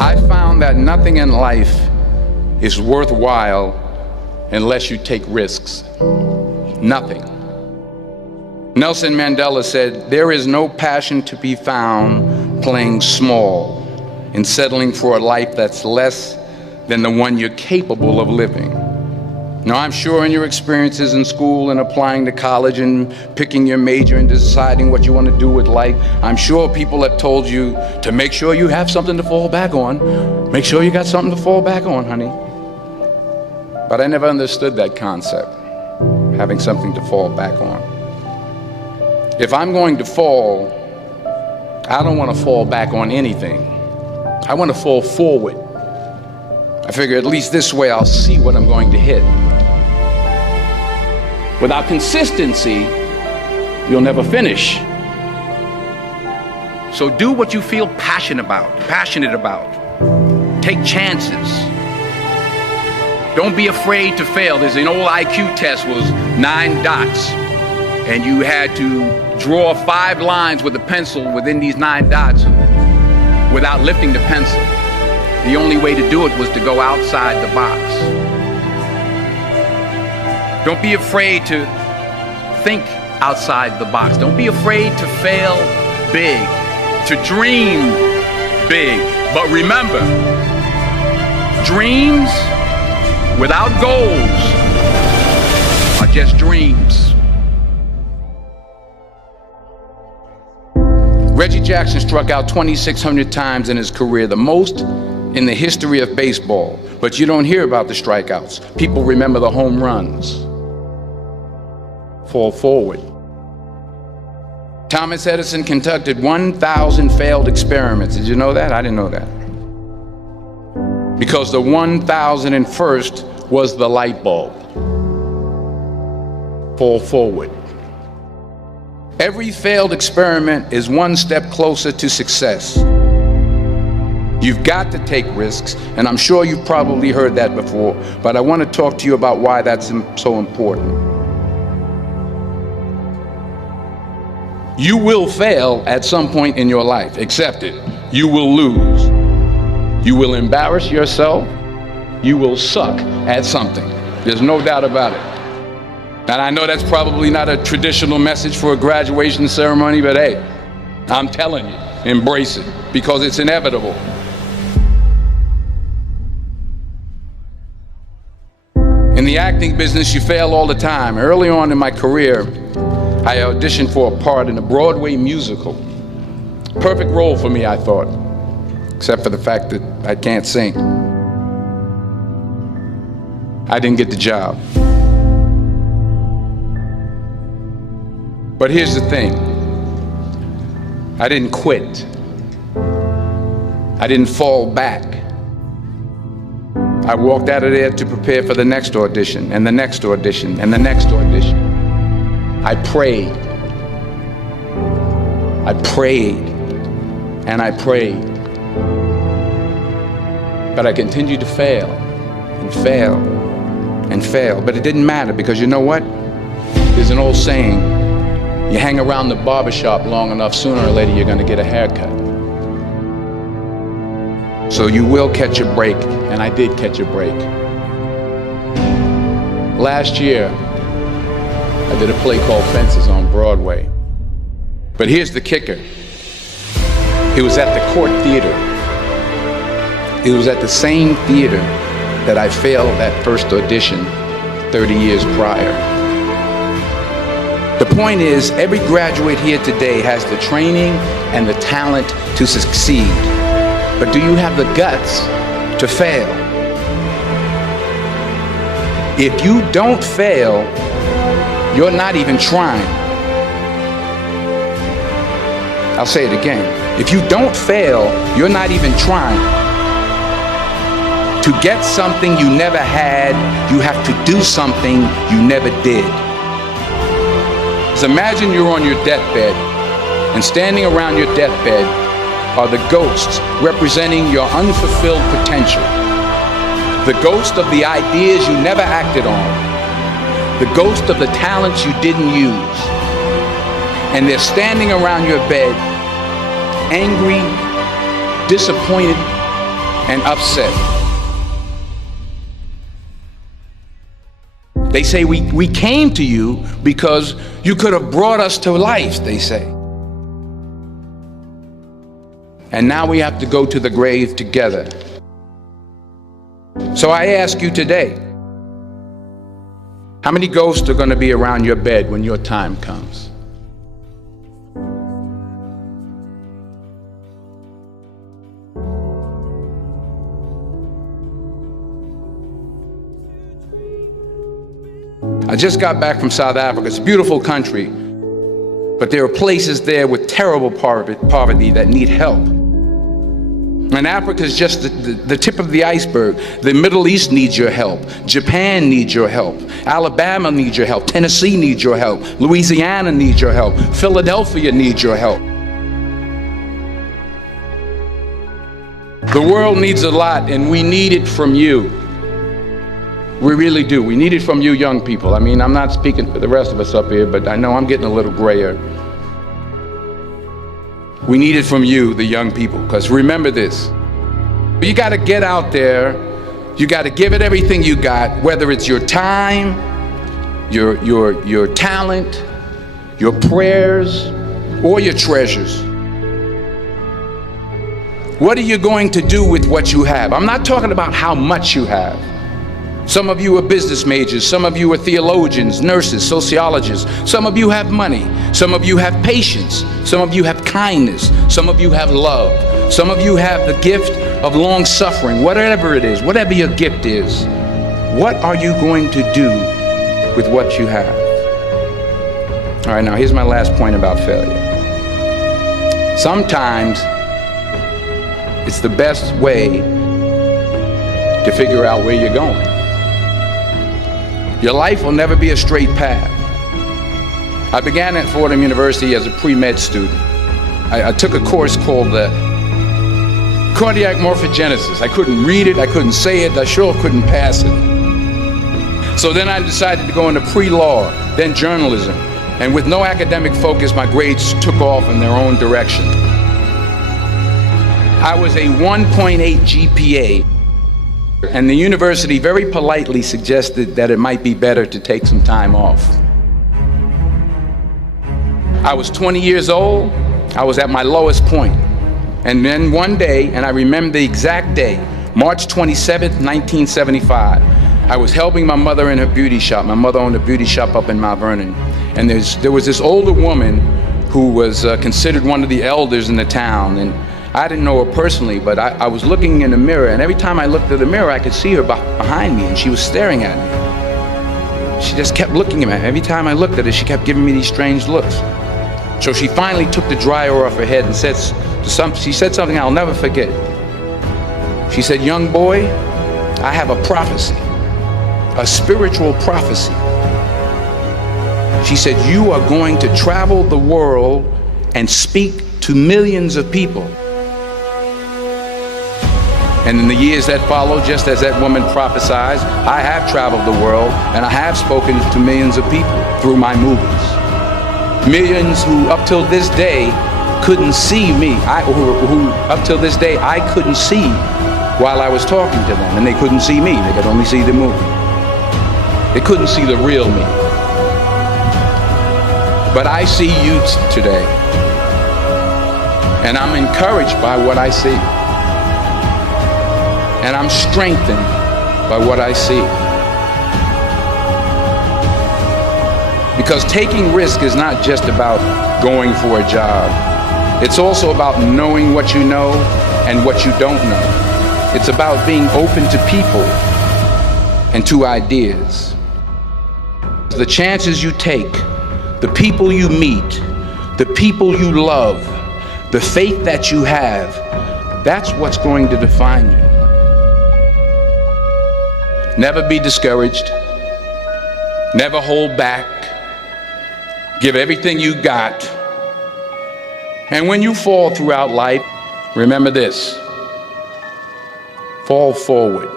I found that nothing in life is worthwhile unless you take risks. Nothing. Nelson Mandela said, "There is no passion to be found playing small and settling for a life that's less than the one you're capable of living." Now, I'm sure in your experiences in school and applying to college and picking your major and deciding what you want to do with life, I'm sure people have told you to make sure you have something to fall back on. Make sure you got something to fall back on, honey. But I never understood that concept, having something to fall back on. If I'm going to fall, I don't want to fall back on anything. I want to fall forward. I figure at least this way I'll see what I'm going to hit. Without consistency, you'll never finish. So do what you feel passionate about. Take chances. Don't be afraid to fail. There's an old IQ test, was 9 dots, and you had to draw 5 lines with a pencil within these 9 dots without lifting the pencil. The only way to do it was to go outside the box. Don't be afraid to think outside the box. Don't be afraid to fail big, to dream big. But remember, dreams without goals are just dreams. Reggie Jackson struck out 2,600 times in his career, the most in the history of baseball. But you don't hear about the strikeouts. People remember the home runs. Fall forward. Thomas Edison conducted 1,000 failed experiments. Did you know that? I didn't know that. Because the 1,001st was the light bulb. Fall forward. Every failed experiment is one step closer to success. You've got to take risks, and I'm sure you've probably heard that before, but I want to talk to you about why that's so important. You will fail at some point in your life. Accept it. You will lose. You will embarrass yourself. You will suck at something. There's no doubt about it. And I know that's probably not a traditional message for a graduation ceremony, but hey, I'm telling you, embrace it, because it's inevitable. In the acting business, you fail all the time. Early on in my career, I auditioned for a part in a Broadway musical. Perfect role for me, I thought, except for the fact that I can't sing. I didn't get the job. But here's the thing. I didn't quit. I didn't fall back. I walked out of there to prepare for the next audition, and the next audition, and the next audition. I prayed. I prayed, and I prayed. But I continued to fail, and fail, and fail. But it didn't matter, because you know what? There's an old saying, you hang around the barbershop long enough, sooner or later you're going to get a haircut. So you will catch a break, and I did catch a break. Last year, I did a play called Fences on Broadway. But here's the kicker. It was at the Court Theater. It was at the same theater that I failed that first audition 30 years prior. The point is, every graduate here today has the training and the talent to succeed. But do you have the guts to fail? If you don't fail, you're not even trying. I'll say it again. If you don't fail, you're not even trying. To get something you never had, you have to do something you never did. So imagine you're on your deathbed, and standing around your deathbed are the ghosts representing your unfulfilled potential. The ghost of the ideas you never acted on. The ghost of the talents you didn't use. And they're standing around your bed, angry, disappointed, and upset. They say we came to you because you could have brought us to life, they say. And now we have to go to the grave together. So I ask you today, how many ghosts are going to be around your bed when your time comes? I just got back from South Africa. It's a beautiful country, but there are places there with terrible poverty that need help. And Africa is just the tip of the iceberg. The Middle East needs your help. Japan needs your help. Alabama needs your help. Tennessee needs your help. Louisiana needs your help. Philadelphia needs your help. The world needs a lot, and we need it from you. We really do. We need it from you young people. I mean, I'm not speaking for the rest of us up here, but I know I'm getting a little grayer. We need it from you, the young people, because remember this. You got to get out there. You got to give it everything you got, whether it's your time, your talent, your prayers, or your treasures. What are you going to do with what you have? I'm not talking about how much you have. Some of you are business majors, some of you are theologians, nurses, sociologists. Some of you have money, some of you have patience, some of you have kindness, some of you have love, some of you have the gift of long suffering. Whatever it is, whatever your gift is, what are you going to do with what you have? All right, now here's my last point about failure. Sometimes it's the best way to figure out where you're going. Your life will never be a straight path. I began at Fordham University as a pre-med student. I took a course called cardiac morphogenesis. I couldn't read it, I couldn't say it, I sure couldn't pass it. So then I decided to go into pre-law, then journalism. And with no academic focus, my grades took off in their own direction. I was a 1.8 GPA. And the university very politely suggested that it might be better to take some time off. I was 20 years old. I was at my lowest point. And then one day, and I remember the exact day, March 27th, 1975, I was helping my mother in her beauty shop. My mother owned a beauty shop up in Mount Vernon. And there was this older woman who was considered one of the elders in the town. And I didn't know her personally, but I was looking in the mirror, and every time I looked at the mirror, I could see her behind me, and she was staring at me. She just kept looking at me. Every time I looked at her, she kept giving me these strange looks. So she finally took the dryer off her head and she said something I'll never forget. She said, "Young boy, I have a prophecy, a spiritual prophecy." She said, "You are going to travel the world and speak to millions of people." And in the years that followed, just as that woman prophesied, I have traveled the world and I have spoken to millions of people through my movies. Millions who up till this day couldn't see me, who up till this day I couldn't see while I was talking to them, and they couldn't see me, they could only see the movie. They couldn't see the real me. But I see you today, and I'm encouraged by what I see. And I'm strengthened by what I see. Because taking risk is not just about going for a job. It's also about knowing what you know and what you don't know. It's about being open to people and to ideas. The chances you take, the people you meet, the people you love, the faith that you have, that's what's going to define you. Never be discouraged. Never hold back. Give everything you got. And when you fall throughout life, remember this: fall forward.